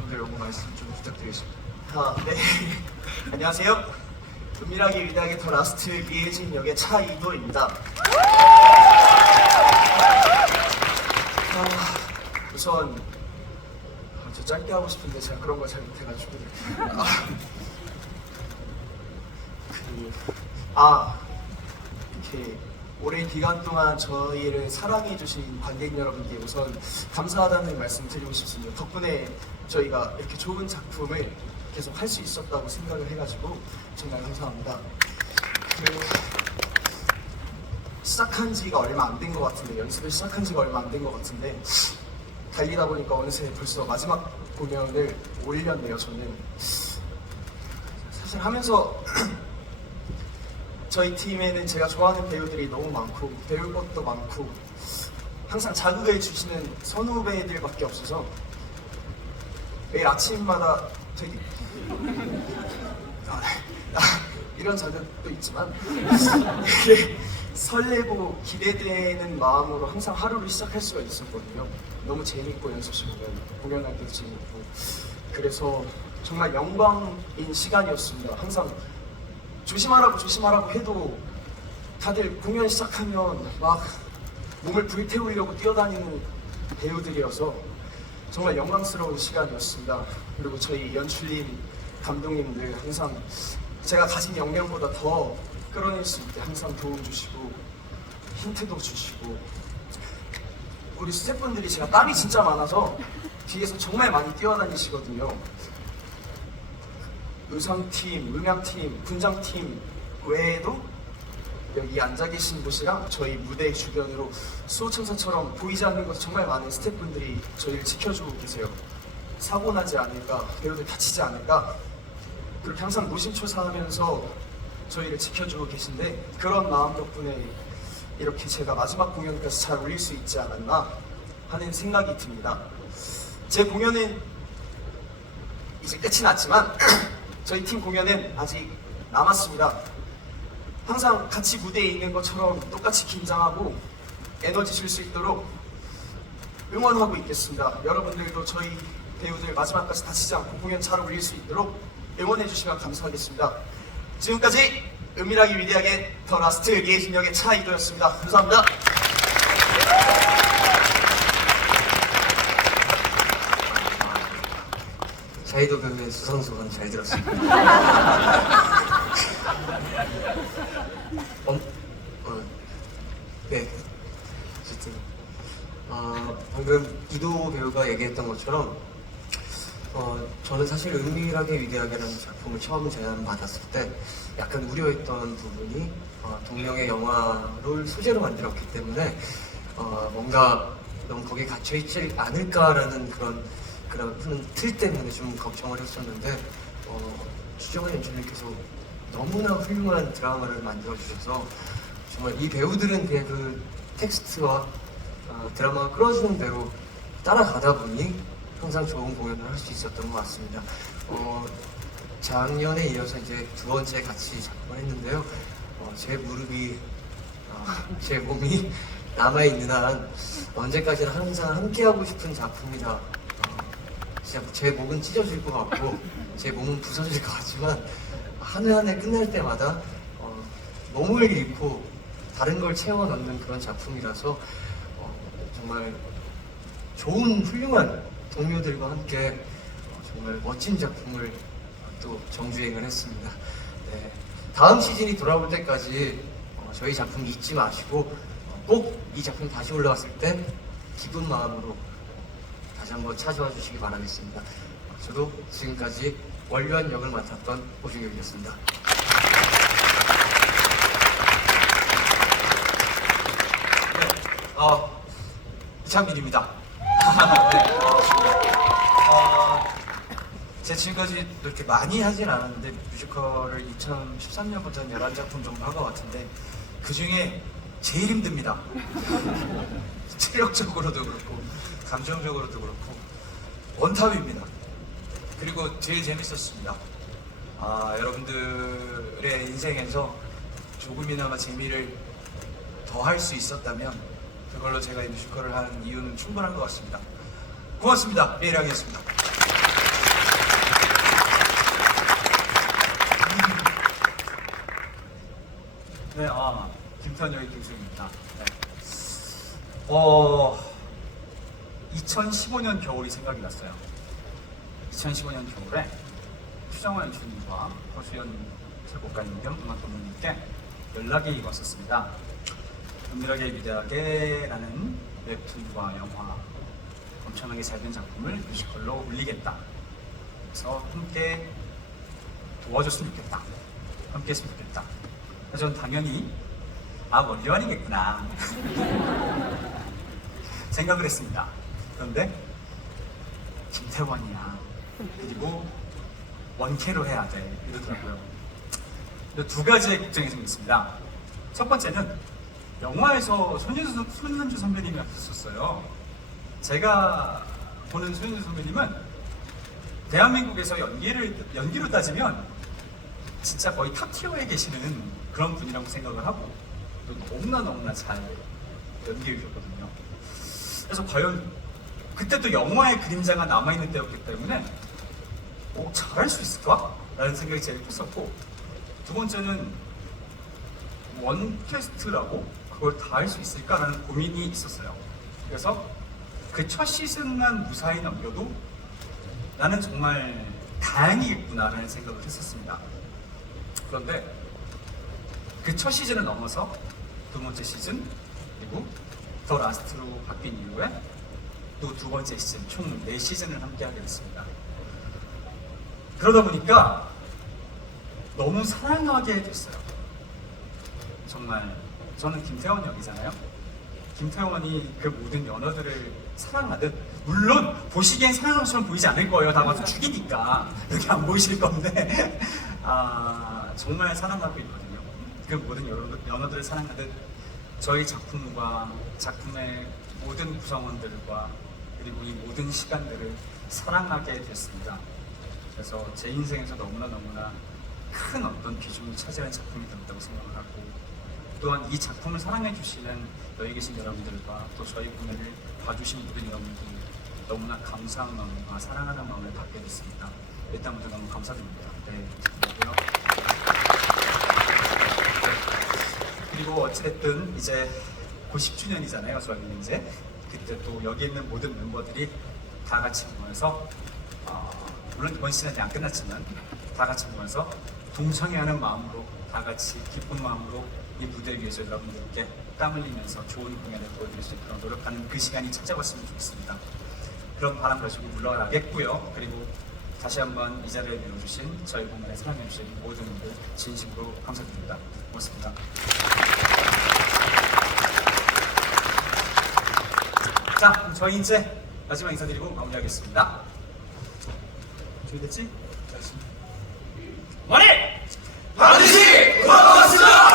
점들 연구 말씀 좀 부탁드리겠습니다. 아, 네. 안녕하세요. 은밀하게 위대하게 더 라스트 이혜진 역의 차이도입니다. 아, 우선 아, 저 짧게 하고 싶은데 제가 그런 걸 잘 못해가지고 아, 그, 아 이렇게 오랜 기간 동안 저희를 사랑해 주신 관객 여러분께 우선 감사하다는 말씀 드리고 싶습니다. 덕분에 저희가 이렇게 좋은 작품을 계속 할 수 있었다고 생각을 해가지고 정말 감사합니다. 그, 시작한 지가 얼마 안 된 것 같은데 연습을 시작한 지가 얼마 안 된 것 같은데 달리다 보니까 어느새 벌써 마지막 공연을 올렸네요. 저는 사실 하면서 저희 팀에는 제가 좋아하는 배우들이 너무 많고 배울 것도 많고 항상 자극을 주시는 선후배들밖에 없어서 매일 아침마다 되게 아, 아, 이런 자극도 있지만 되게 설레고 기대되는 마음으로 항상 하루를 시작할 수가 있었거든요. 너무 재밌고 연습실 공연 공연할 때도 재밌고 그래서 정말 영광인 시간이었습니다. 항상 조심하라고 조심하라고 해도 다들 공연 시작하면 막 몸을 불태우려고 뛰어다니는 배우들이어서 정말 영광스러운 시간이었습니다. 그리고 저희 연출님, 감독님들 항상 제가 가진 역량보다 더 끌어낼 수 있게 항상 도움 주시고 힌트도 주시고 우리 스태프분들이 제가 땀이 진짜 많아서 뒤에서 정말 많이 뛰어다니시거든요. 의상팀, 음향팀, 분장팀 외에도 여기 앉아 계신 곳이랑 저희 무대 주변으로 수호천사처럼 보이지 않는 곳 정말 많은 스태프분들이 저희를 지켜주고 계세요. 사고 나지 않을까, 배우들 다치지 않을까, 그렇게 항상 노심초사하면서 저희를 지켜주고 계신데 그런 마음 덕분에 이렇게 제가 마지막 공연까지 잘 올릴 수 있지 않았나 하는 생각이 듭니다. 제 공연은 이제 끝이 났지만 저희 팀 공연은 아직 남았습니다. 항상 같이 무대에 있는 것처럼 똑같이 긴장하고 에너지 줄 수 있도록 응원하고 있겠습니다. 여러분들도 저희 배우들 마지막까지 다치지 않고 공연 잘 올릴 수 있도록 응원해 주시면 감사하겠습니다. 지금까지 은밀하게 위대하게 더 라스트 예진 역의 차이도였습니다. 감사합니다. 자이도 배우의 수상소감 잘 들었습니다. 어, 어, 네. 어쨌든 아, 방금 이도 배우가 얘기했던 것처럼 어, 저는 사실 은밀하게 위대하게라는 작품을 처음 제안 받았을 때 약간 우려했던 부분이 어, 동명의 영화를 소재로 만들었기 때문에 어, 뭔가 너무 거기에 갇혀있지 않을까라는 그런 그런 틀 때문에 좀 걱정을 했었는데 어, 주정원 연출님께서 너무나 훌륭한 드라마를 만들어 주셔서 정말 이 배우들은 그냥 그 텍스트와 어, 드라마가 끌어주는 대로 따라가다 보니 항상 좋은 공연을 할 수 있었던 것 같습니다. 어, 작년에 이어서 이제 두 번째 같이 작품을 했는데요. 어, 제 무릎이, 어, 제 몸이 남아있는 한 언제까지나 항상 함께하고 싶은 작품이다. 어, 진짜 제 목은 찢어질 것 같고 제 몸은 부서질 것 같지만 한 해 한 해 끝날 때마다 어, 몸을 잃고 다른 걸 채워 넣는 그런 작품이라서 어, 정말 좋은 훌륭한 동료들과 함께 어, 정말 멋진 작품을 또 정주행을 했습니다. 네. 다음 시즌이 돌아올 때까지 어, 저희 작품 잊지 마시고 꼭 이 작품 다시 올라왔을 때 기쁜 마음으로 다시 한번 찾아와 주시기 바라겠습니다. 저도 지금까지 원류한 역을 맡았던 오중혁이었습니다. 어, 이창민입니다. 네. 어, 제가 지금까지 이렇게 많이 하진 않았는데 뮤지컬을 2013년부터 11작품 정도 한 것 같은데 그 중에 제일 힘듭니다. 체력적으로도 그렇고 감정적으로도 그렇고 원탑입니다. 그리고 제일 재밌었습니다. 아, 여러분들의 인생에서 조금이나마 재미를 더 할 수 있었다면 그걸로 제가 이 뮤지컬을 하는 이유는 충분한 것 같습니다. 고맙습니다. 내일 하겠습니다. 네, 아, 김선영의 김수입니다. 네. 어... 2015년 겨울이 생각이 났어요. 2015년 겨울에 추정호 연출님과 허수연 작곡가님 겸 음악 감독님께 연락이 왔었습니다. 은밀하게 위대하게라는 웹툰과 영화 엄청나게 잘 된 작품을 뮤지컬로 올리겠다. 그래서 함께 도와줬으면 좋겠다. 함께 했으면 좋겠다. 저는 당연히 아 원리원이겠구나 생각을 했습니다. 그런데 김태원이야. 그리고 원캐로 해야 돼 이러더라고요. 두 가지의 걱정이 생겼습니다. 첫 번째는 영화에서 손현주, 손현주 선배님이 하셨었어요. 제가 보는 손현주 선배님은 대한민국에서 연기를 연기로 따지면 진짜 거의 탑 티어에 계시는 그런 분이라고 생각을 하고 또 너무나 너무나 잘 연기해 주셨거든요. 그래서 과연 그때 또 영화의 그림자가 남아 있는 때였기 때문에 어, 잘할 수 있을까? 라는 생각이 제일 컸었고 두 번째는 원 퀘스트라고 그걸 다 할 수 있을까라는 고민이 있었어요. 그래서 그 첫 시즌만 무사히 넘겨도 나는 정말 다행이겠구나라는 생각을 했었습니다. 그런데 그 첫 시즌을 넘어서 두 번째 시즌 그리고 더 라스트로 바뀐 이후에 또 두 번째 시즌 총네 시즌을 함께 하게 됐습니다. 그러다 보니까 너무 사랑하게 됐어요. 정말 저는 김태원 역이잖아요. 김태원이 그 모든 연어들을 사랑하듯 물론 보시기엔 사랑하는 것처럼 보이지 않을 거예요. 다 봐서 죽이니까 이렇게 안 보이실 건데 아, 정말 사랑하고 있거든요. 그 모든 연어, 연어들을 사랑하듯 저희 작품과 작품의 모든 구성원들과 그리고 이 모든 시간들을 사랑하게 됐습니다. 그래서 제 인생에서 너무나 너무나 큰 어떤 비중을 차지하는 작품이 되었다고 생각을 하고 또한 이 작품을 사랑해 주시는 여기 계신 여러분들과 또 저희 공연을 봐주신 모든 여러분들 너무나 감사한 마음과 사랑하는 마음을 갖게 됐습니다. 일단 모두 너무 감사드립니다. 네, 고요 그리고 어찌됐든 이제 곧 10주년이잖아요. 저희는 이제 그때 또 여기 있는 모든 멤버들이 다 같이 모여서 어, 물론 이번 시즌이 안 끝났지만 다 같이 모여서 동창회하는 마음으로 다 같이 기쁜 마음으로 이 무대를 위해서 여러분들께 땀 흘리면서 좋은 공연을 보여드릴 수 있도록 노력하는 그 시간이 찾아왔으면 좋겠습니다. 그런 바람 가지고 물러나겠고요. 그리고 다시 한번 이 자리를 이루어주신 저희 공연에 사랑해주신 모든 분들 진심으로 감사드립니다. 고맙습니다. 자, 그럼 저희 이제 마지막 인사드리고 마무리하겠습니다. 준비됐지? 잘했습니다. 머리! 반드시 돌아오겠습니다!